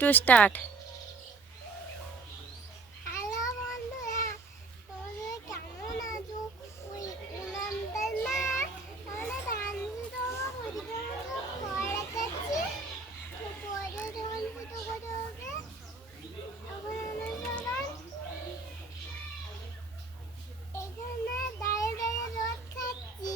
To start. Hello বন্ধুরা, তোমরা কেমন আছো? ওই উনানটার না আমরা ধানগুলো হরিগঞ্জ খড় কাটছি, পরে যখন ফুটো করে হবে তখন আমরা সবাই এখানে দাঁড়িয়ে দাঁড়িয়ে রোদ খাচ্ছি।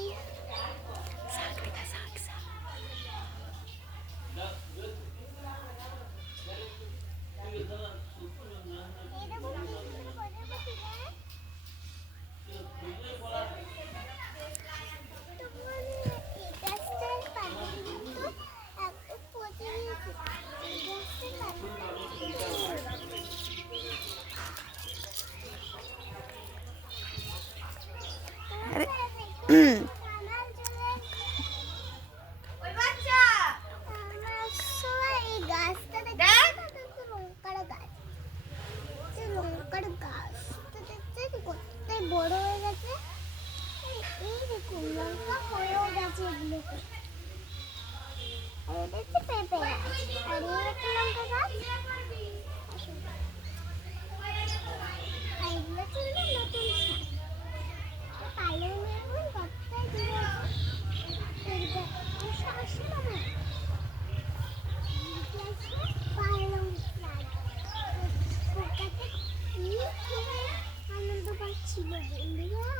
আরে বড় হয়ে গেছে, এই দেখুন লঙ্কা হয়েও গেছে এগুলোকে। আর এটা হচ্ছে পেঁপে গাছ, আর এই একটা লঙ্কা গাছ, আর এগুলো ছিল নতুন শাক। পালং এখন কতটাই দূরে আছে, পালং শাক পোকাতে কি খেয়ে আনন্দ পাচ্ছিল বন্ধুরা।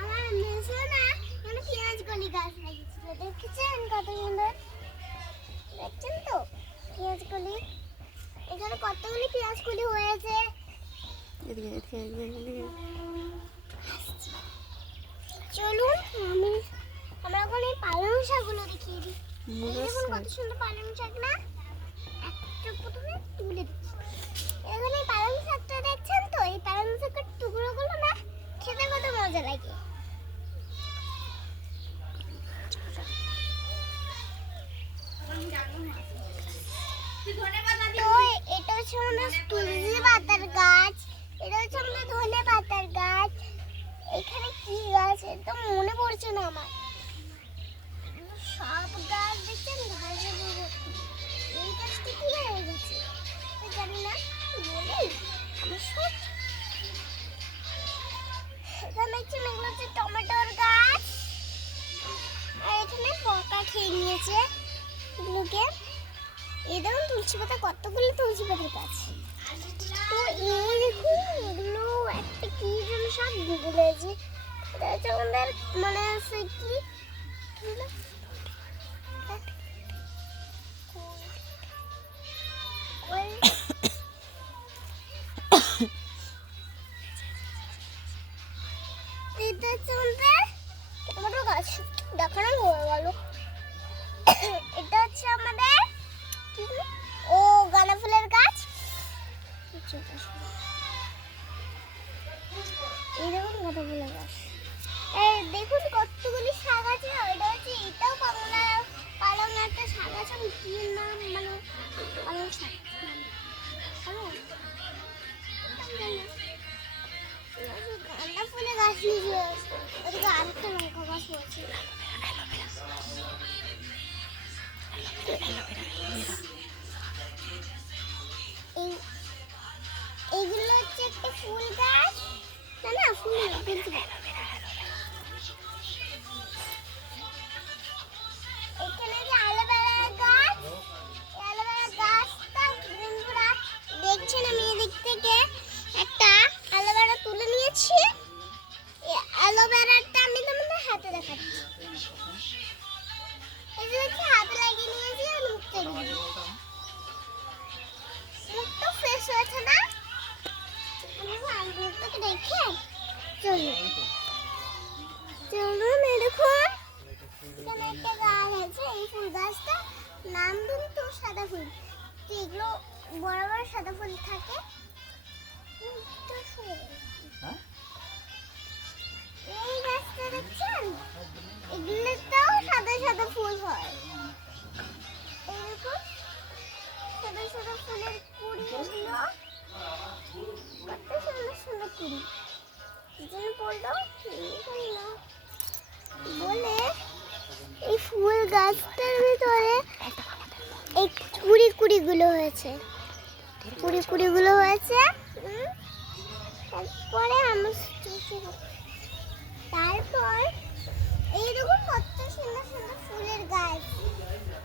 আমার মেসো না মানে পেঁয়াজ কলি গাছ লাগিয়েছিল, দেখেছেন কত সুন্দর? দেখছেন তো পেঁয়াজ কলি, এখানে কতগুলি পেঁয়াজ কলি হয়েছে। চলুন আমরা এখন এই পালং শাকগুলো দেখিয়ে দিই। দেখুন কত সুন্দর পালং শাক না, একটা প্রথমে তুলে দিচ্ছি। এখন এই পালং শাকটা দেখছেন তো, এই পালং শাকের টুকরোগুলো না খেতে কত মজা লাগে। তো এটা হচ্ছে আমাদের তুলসী পাতার গাছ, এটা হচ্ছে আমাদের ধনে পাতার গাছ। এখানে কি গাছ এটা মনে পড়ছে না আমার। সব গাছ দেখছেন ঘাসে ভর্তি। এই গাছটি কি হয়ে গেছে জানি না, বলি আমি সব। এখানে এগুলো হচ্ছে টমেটোর গাছ, আর এখানে পোকা খেয়ে নিয়েছে এগুলোকে। এই দেখুন তুলসী পাতা, কতগুলো তুলসী পাতার গাছ। তো এই দেখুন এগুলো একটা কি যেন সব ভুলেছে, এটা হচ্ছে আমাদের মনে আছে কি এটা হচ্ছে আমাদের টমেটো গাছ, দেখানো হয়ে গেল। এটা হচ্ছে আমাদের ও গাঁদা ফুলের গাছ। এই দেখুন গাঁদা ফুলের গাছ, এই দেখুন কতগুলি শাক আছে। ওইটা হচ্ছে এটাও পালং একটা শাক আছে, কি নাম মানে পালং শাক গাঁদা ফুলের গাছ নিয়ে ওদিকে আরেকটা লঙ্কা গাছ হয়েছে। এইগুলো হচ্ছে একটা ফুল গাছ, না না ফুল এখানে যে অ্যালোভেরা গাছ, অ্যালোভেরা গাছটা বন্ধুরা দেখছেন আমি এদিক থেকে একটা অ্যালোভেরা তুলে নিয়েছি। এই অ্যালোভেরাটা আমি তোমাদের হাতে দেখাচ্ছি। এই যে হাতে লাগিয়ে নিয়েছি আর মুখটা মুখটা ফ্রেশ হয়েছে না, আমি মুখটাকে দেখে চলুন দেখুন এখানে একটা গাছ আছে। এই ফুল গাছটা নাম কিন্তু সাদা ফুল, তো এগুলো বড় বড় সাদা ফুল থাকে। এই গাছটা দেখছেন, এগুলোতেও সাদা সাদা ফুল হয়। এরকম সাদা সাদা ফুলের কুড়িগুলো কত সুন্দর সুন্দর কুড়ি পড়লো বলে এই ফুল গাছটার ভিতরে কুড়িগুলো হয়েছে, কুড়িগুলো হয়েছে। তারপরে আমার তারপর এই দেখুন কত সুন্দর সুন্দর ফুলের গাছ।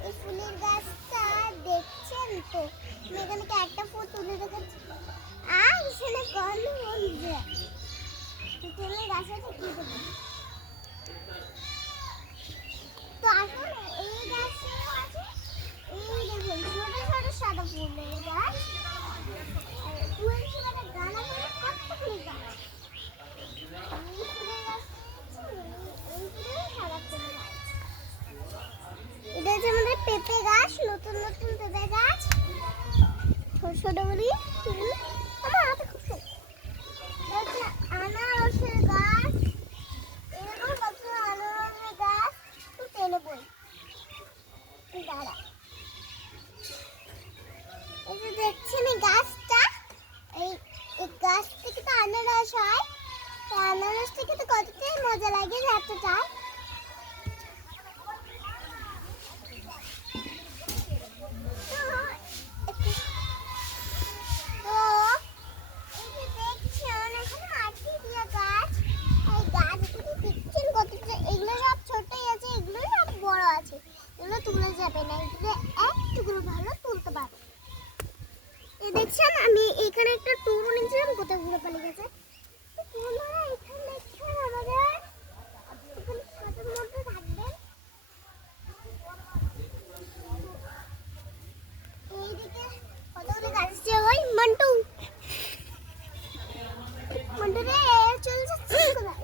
এই ফুলের গাছটা দেখছেন তো, আমি এখানে একটা ফুল তুলে দেখাচ্ছি। আর এখানে গন্ধ বলছে ফুলের গাছে কি দেবো। তো আসলে এই গাছে আছে, এই দেখুন ছোট ছোট সাদা ফুলের গাছ। ফুলের সাথে দানা করে কত ফুলের গাছ। এই ফুলের গাছ, এই ফুলের সাদা ফুলের গাছ। এটা হচ্ছে আমাদের পেঁপে গাছ, নতুন নতুন পেঁপে গাছ, ছোট ছোট বলি। আমার হাতে খুব ছোট। এটা হচ্ছে আনারসের গাছ, এরকম কত আনারসের গাছ। তুই টেনে বই দাঁড়া। এই যে দেখছেন এই গাছটা, এই গাছ থেকে তো আনারস হয়। আনারস থেকে তো কতটাই মজা লাগে, এতটা। তুলে যাবে না, এগুলো একটুকুলো ভালো তুলতে পারবে। এই দেখছেন আমি এখানে একটা টুরু নিয়েছিলাম, কোথায় ঘুরে পালিয়ে গেছে। এখানে দেখছেন আমাদের ছাদের মধ্যে থাকবেন। এইদিকে কতগুলো গাছ আছে। ওই মন্টু মন্টু রে চলে যাচ্ছে কোথায়?